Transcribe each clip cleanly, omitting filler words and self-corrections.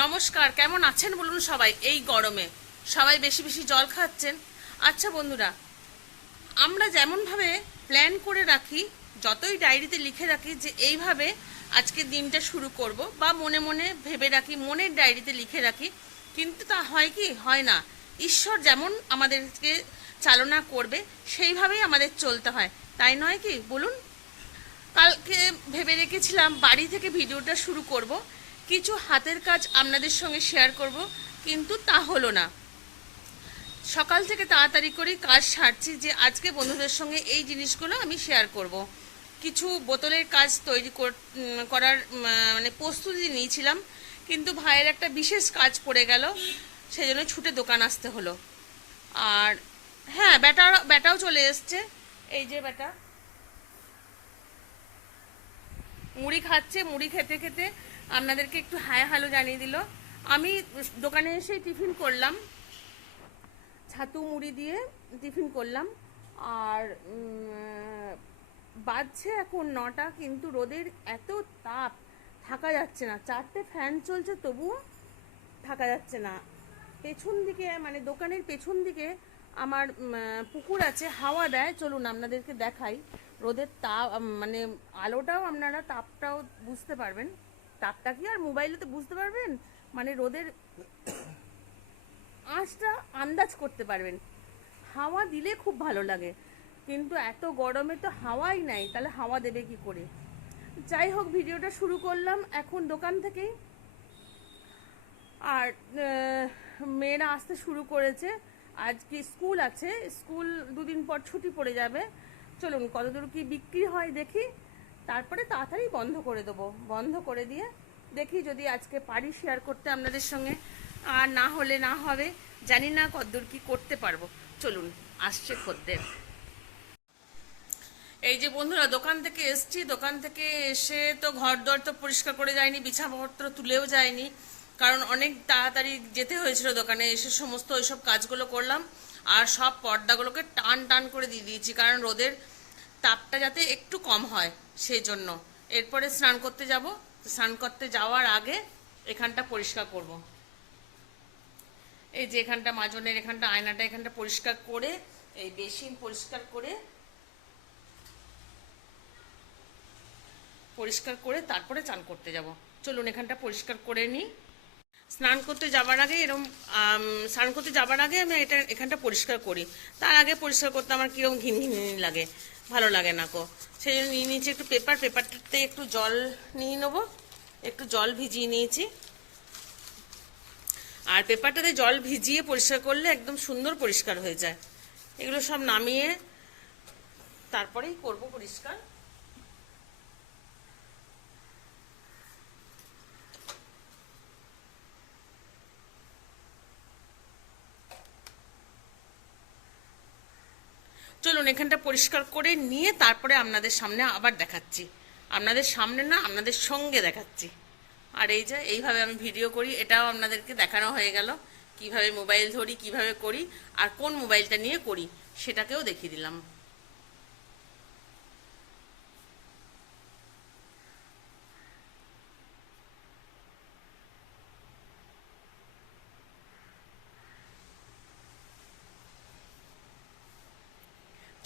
নমস্কার, কেমন আছেন বলুন সবাই? এই গরমে সবাই বেশি বেশি জল খাচ্ছেন। আচ্ছা বন্ধুরা, আমরা যেমনভাবে প্ল্যান করে রাখি, যতই ডায়েরিতে লিখে রাখি যে এইভাবে আজকে দিনটা শুরু করব, বা মনে মনে ভেবে রাখি, মনের ডায়েরিতে লিখে রাখি, কিন্তু তা হয় কি হয় না। ঈশ্বর যেমন আমাদেরকে চালনা করবে সেইভাবেই আমাদের চলতে হয়, তাই নয় কি বলুন? কালকে ভেবে রেখেছিলাম বাড়ি থেকে ভিডিওটা শুরু করব, কিছু হাতের কাজ আপনাদের সঙ্গে শেয়ার করব, কিন্তু তা হলো না। সকাল থেকে তাড়াতাড়ি করে কাজ সারছি যে আজকে বন্ধুদের সঙ্গে এই জিনিসগুলো আমি শেয়ার করব। কিছু বোতলের কাজ তৈরি করার মানে প্রস্তুতি নিয়েছিলাম, কিন্তু ভাইয়ের একটা বিশেষ কাজ পড়ে গেল, সেজন্য ছুটে দোকান আসতে হলো। আর হ্যাঁ, ব্যাটাও চলে এসছে। এই যে ব্যাটা মুড়ি খাচ্ছে, মুড়ি খেতে খেতে আপনাদেরকে একটু হাই হ্যালো জানিয়ে দিল। আমি দোকানে এসে টিফিন করলাম, ছাতু মুড়ি দিয়ে টিফিন করলাম। আর বাজছে এখন 9টা, কিন্তু রোদের এত তাপ, থাকা যাচ্ছে না। 4টে ফ্যান চলছে তবুও থাকা যাচ্ছে না। পেছন দিকে মানে দোকানের পেছন দিকে আমার পুকুর আছে, হাওয়া দেয়। চলুন আপনাদেরকে দেখাই। রোদের তাপ মানে আলোটাও আপনারা তাপটাও বুঝতে পারবেন। তাপটা কি আর মোবাইলে তো বুঝতে পারবেন, মানে রোদের আঁচটা আন্দাজ করতে পারবেন। হাওয়া দিলে খুব ভালো লাগে, কিন্তু এত গরমে তো হাওয়াই নাই, তাহলে হাওয়া দেবে কি করে? যাই হোক, ভিডিওটা শুরু করলাম এখন দোকান থেকেই। আর মেয়েরা আসতে শুরু করেছে, আজকে স্কুল আছে, স্কুল দুদিন পর ছুটি পড়ে যাবে। চলুন কতদূর কি বিক্রি হয় দেখি, তারপরে তাড়াতাড়ি বন্ধ করে দেবো। বন্ধ করে দিয়ে দেখি যদি আজকে পারি শেয়ার করতে আপনাদের সঙ্গে, আর না হলে না হবে। জানি না কতদূর কি করতে পারবো। চলুন, আসছে খদ্দের। এই যে বন্ধুরা, দোকান থেকে এসছি, দোকান থেকে এসে তো ঘর দর তো পরিষ্কার করে যায়নি, বিছানাপত্র তুলেও যায়নি, কারণ অনেক তাড়াতাড়ি যেতে হয়েছিল দোকানে। এসে সমস্ত ওইসব কাজগুলো করলাম, আর সব পর্দাগুলোকে টান টান করে দিয়ে দিয়েছি, কারণ রোদের তাপটা যাতে একটু কম হয় সেই জন্য। এরপরে স্নান করতে যাব, স্নান করতে যাওয়ার আগে এখানটা পরিষ্কার করব। এই যে এখানটা মাজনের এখানটা আয়নাটা এখানটা পরিষ্কার করে, এই বেসিন পরিষ্কার করে তারপরে চান করতে যাব। চলুন এখানটা পরিষ্কার করে নিই। স্নান করতে যাবার আগে এরকম স্নান করতে যাবার আগে আমি এখানটা পরিষ্কার করি। তার আগে পরিষ্কার করতে আমার কীরকম ঘিন ঘিন লাগে, ভালো লাগে না কো। সেই জন্য নিয়ে নিয়েছি একটু পেপারটাতে একটু জল নিয়ে নেবো, একটু জল ভিজিয়ে নিয়েছি। আর পেপারটাতে জল ভিজিয়ে পরিষ্কার করলে একদম সুন্দর পরিষ্কার হয়ে যায়। এগুলো সব নামিয়ে তারপরেই করব পরিষ্কার। চলুন এখানটা পরিষ্কার করে নিয়ে তারপরে আপনাদের সামনে আবার দেখাচ্ছি। আপনাদের সামনে না, আপনাদের সঙ্গে দেখাচ্ছি। আর এই যে এইভাবে আমি ভিডিও করি, এটাও আপনাদেরকে দেখানো হয়ে গেল, কিভাবে মোবাইল ধরি, কিভাবে করি, আর কোন মোবাইলটা নিয়ে করি সেটাকেও দেখিয়ে দিলাম।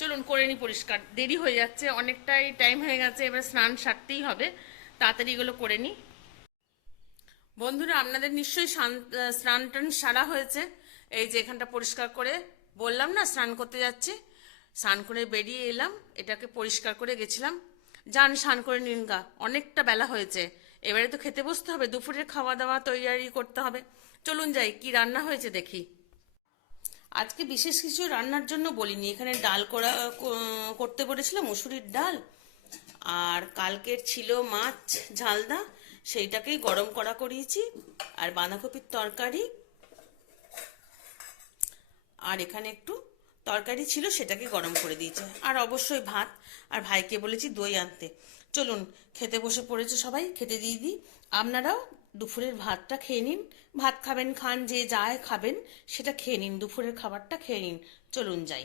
চলুন করে নি পরিষ্কার, দেরি হয়ে যাচ্ছে, অনেকটাই টাইম হয়ে গেছে, এবার স্নান সারতেই হবে, তাড়াতাড়ি এগুলো করে নি। বন্ধুরা, আপনাদের নিশ্চয়ই স্নান টান সারা হয়েছে। এই যে এখানটা পরিষ্কার করে, বললাম না স্নান করতে যাচ্ছি, স্নান করে বেরিয়ে এলাম, এটাকে পরিষ্কার করে গেছিলাম। যান স্নান করে নিন গা, অনেকটা বেলা হয়েছে, এবারে তো খেতে বসতে হবে, দুপুরের খাওয়া দাওয়া তৈরি করতে হবে। চলুন যাই, কি রান্না হয়েছে দেখি। আজকে বিশেষ কিছু রান্নার জন্য বলিনি, এখানে ডাল করতে বলেছিলাম, মুসুরির ডাল। আর কালকের ছিল মাছ ঝালদা, সেইটাকেই গরম করা করিয়েছি। আর বাঁধাকপির তরকারি, আর এখানে একটু তরকারি ছিল, সেটাকে গরম করে দিয়েছে। আর অবশ্যই ভাত, আর ভাইকে বলেছি দই আনতে। চলুন খেতে বসে পড়েছে সবাই, খেতে দিয়ে দিই। আপনারাও দুপুরের ভাতটা খেয়ে নিন, ভাত খাবেন খান, যে যায় খাবেন সেটা খেয়ে নিন, দুপুরের খাবারটা খেয়ে নিন। চলুন যাই।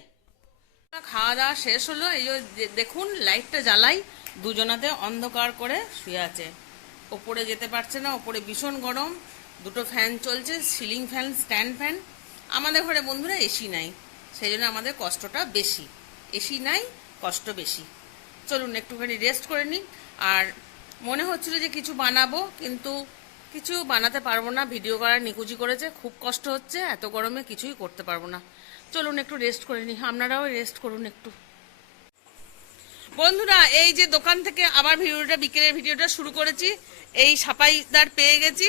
খাওয়া দাওয়া শেষ হলো, এই যে দেখুন লাইটটা জ্বালাই, দুজনাতে অন্ধকার করে শুয়ে আছে, ওপরে যেতে পারছে না, ওপরে ভীষণ গরম, দুটো ফ্যান চলছে, সিলিং ফ্যান, স্ট্যান্ড ফ্যান। আমাদের ঘরে বন্ধুরা এসি নাই, সেই জন্য আমাদের কষ্টটা বেশি। এসি নাই, কষ্ট বেশি। চলুন একটুখানি রেস্ট করে নিই। আর মনে হচ্ছিল যে কিছু বানাবো, কিন্তু কিছু বানাতে পারবো না। ভিডিও করার নিকুচি করেছে, খুব কষ্ট হচ্ছে, এত গরমে কিছুই করতে পারবো না। চলুন একটু রেস্ট করে নিই, আপনারাও রেস্ট করুন একটু। বন্ধুরা, এই যে দোকান থেকে আবার বিকেলের ভিডিওটা শুরু করেছি। এই সাপাইদার পেয়ে গেছি।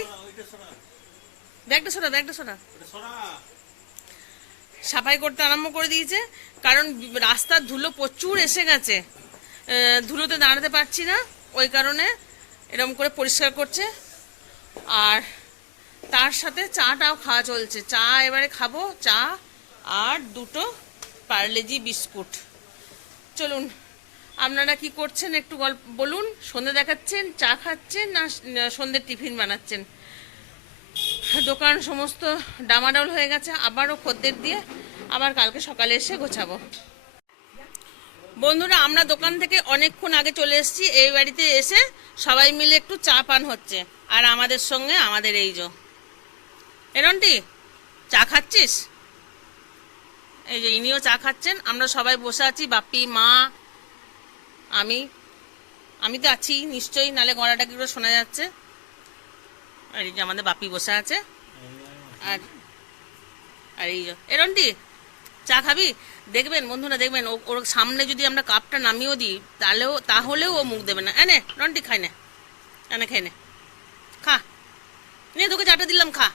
ব্যাগটা সরা। সাফাই করতে আরম্ভ করে দিয়েছে, কারণ রাস্তার ধুলো প্রচুর এসে গেছে। ধুলোতে দাঁড়াতে পারছি না, ওই কারণে এরকম করে পরিষ্কার করছে। আর তার সাথে চাটাও খাওয়া চলছে। চা এবারে খাবো, চা আর দুটো পার্লেজি বিস্কুট। চলুন, আপনারা কি করছেন একটু গল্প বলুন। সন্ধে দেখাচ্ছেন, চা খাচ্ছেন, না সন্ধ্যের টিফিন বানাচ্ছেন? দোকান সমস্ত ডামাডোল হয়ে গেছে, আবারও খদ্দের দিয়ে আবার কালকে সকালে এসে গোছাবো। বন্ধুরা, আমরা দোকান থেকে অনেকক্ষণ আগে চলে এসেছি। এই বাড়িতে এসে সবাই মিলে একটু চা পান হচ্ছে। আর আমাদের সঙ্গে আমাদের এই যে এরন্টি, চা খাচ্ছিস? এই যে ইনিও চা খাচ্ছেন। আমরা সবাই বসে আছি, বাপি, মা, আমি তো আছি নিশ্চয়ই, নালে গলাটা কি করে শোনা যাচ্ছে। আর এই যে আমাদের বাপি বসে আছে। আর আর এই যে এরন্টি, চা খাবি? দেখবেন বন্ধুরা, দেখবেন ওর সামনে যদি আমরা কাপটা নামিয়েও দিই, তাহলেও ও মুখ দেবে না। এনে রন্টি, খাই না, এনে খেয়ে নে, খা, নিয়ে তোকে চাটা দিলাম, খা।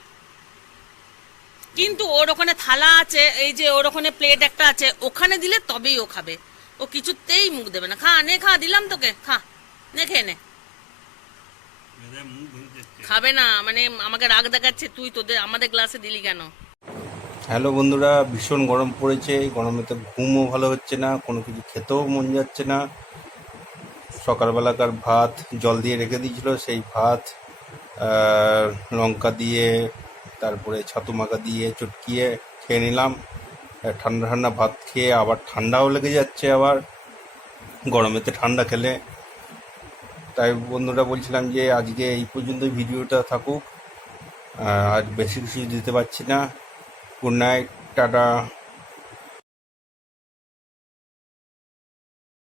কিন্তু ওর ওখানে থালা আছে, এই যে ওর ওখানে প্লেট একটা আছে, ওখানে দিলে তবেই ও খাবে। ও কিছুতেই মুখ দেবে না। খা, নে, খা, দিলাম তোকে, খা, নে, খেয়ে নে। খাবে না মানে আমাকে রাগ দেখাচ্ছে, তুই আমাদের গ্লাসে দিলি কেন? হ্যালো বন্ধুরা, ভীষণ গরম পড়েছে। এই গরমে তো ঘুমও ভালো হচ্ছে না, কোনো কিছু খেতেও মন যাচ্ছে না। সকালবেলাকার ভাত জল দিয়ে রেখে দিয়েছিল, সেই ভাত লঙ্কা দিয়ে, তারপরে ছাতু মাখা দিয়ে চটকিয়ে খেয়ে নিলাম। ঠান্ডা ঠান্ডা ভাত খেয়ে আবার ঠান্ডাও লেগে যাচ্ছে, আবার গরমেতে ঠান্ডা খেলে। তাই বন্ধুরা বলছিলাম যে আজকে এই পর্যন্ত ভিডিওটা থাকুক, আজ বেশি কিছু দিতে পারছি না। Good night, tata.